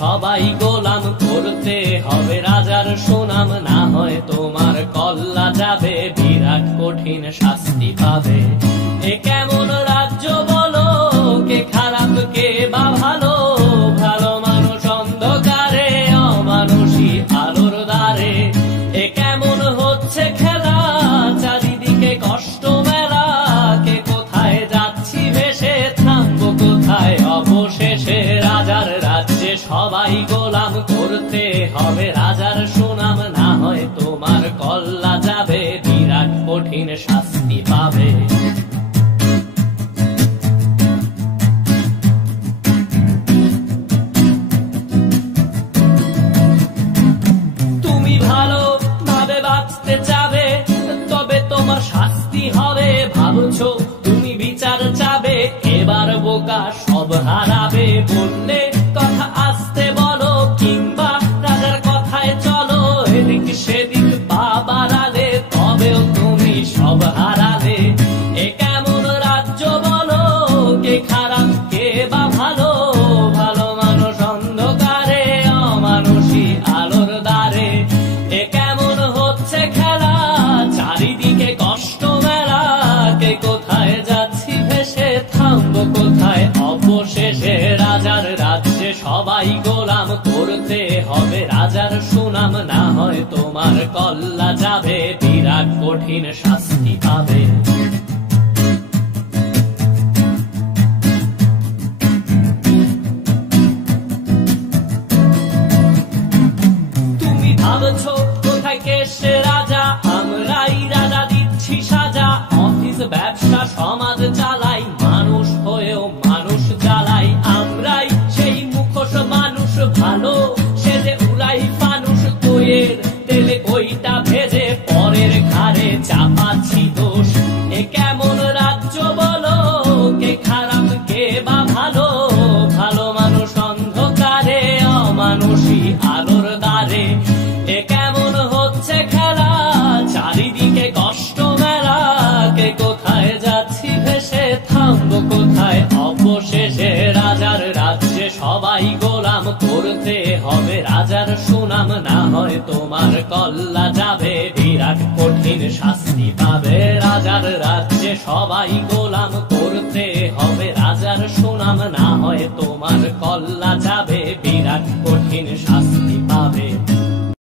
সবাই গোলাম, করতে হবে রাজার সুনাম, না হয় তোমার কল্লা যাবে, বিরাট কঠিন শাস্তি পাবে। এ কেমন রাজ্য বলো, কে খারাপ কে বা ভালো, ভালো মানুষ অন্ধকারে, অমানুষী আলোর দ্বারে। এ কেমন হচ্ছে খেলা, চারিদিকে কষ্ট মেলা, কে কোথায় যাচ্ছি ভেসে, থামবো কোথায় অবশেষে। রাজার রাজ্যে সবাই গোলাম, করতে হবে রাজার সুনাম, না হয় তোমার কল্লা যাবে, বিরাট কঠিন শাস্তি পাবে। তুমি ভালো ভাবে বাঁচতে চাবে, তবে তোমার শাস্তি হবে। ভাবছো তুমি বিচার চাবে, এবার বোকা সব হারাবে। বললে কথা আসতে বলো, কিংবা রাজার কথায় চলো, এদিক সেদিক পা বাড়ালে, তবেও তুমি সব হারালে। এ কেমন রাজ্য বলো, কে খারাপ কে বা ভালো, ভালো মানুষ অন্ধকারে, অমানুষী আলোর দ্বারে। এ কেমন হচ্ছে খেলা, চারিদিকে কষ্ট মেলা, কে কোথায় যাচ্ছি ভেসে, থামবো কোথায় অবশেষে। রাজার রাজ্যে সবাই গোলাম, করতে হবে রাজার সুনাম, না হয় তোমার কল্লা যাবে, বিরাট কঠিন শাস্তি পাবে। তুমি ভাবছো কোথায় কেসে রাজা, আমরাই রাজা দিচ্ছি সাজা। অফিস ব্যবসা সমাজ চালাই, মানুষ হয়েও মানুষ জ্বালাই। আমরাই সেই মুখোশ মানুষ ভালো, সেজে উড়াই ফানুষ, কইয়ের তেলে কইটা ভেজে, পরের ঘাড়ে চাপাচ্ছি দোষ। এ কেমন রাজ্য বলো, কে খারাপ কে বা ভালো, ভালো মানুষ অন্ধকারে, অমানুষী আলোর দ্বারে। এ কেমন হচ্ছে খেলা, চারিদিকে কষ্ট মেলা, কে কোথায় যাচ্ছি ভেসে, থামবো কোথায় অবশেষে। রাজার রাজ্যে সবাই গোলাম, করতে হবে রাজার সুনাম, না হয় তোমার কল্লা যাবে, বিরাট কঠিন শাস্তি পাবে। রাজার রাজ্যে সবাই গোলাম, করতে হবে রাজার সুনাম, না হয় তোমার কল্লা যাবে, বিরাট কঠিন শাস্তি পাবে।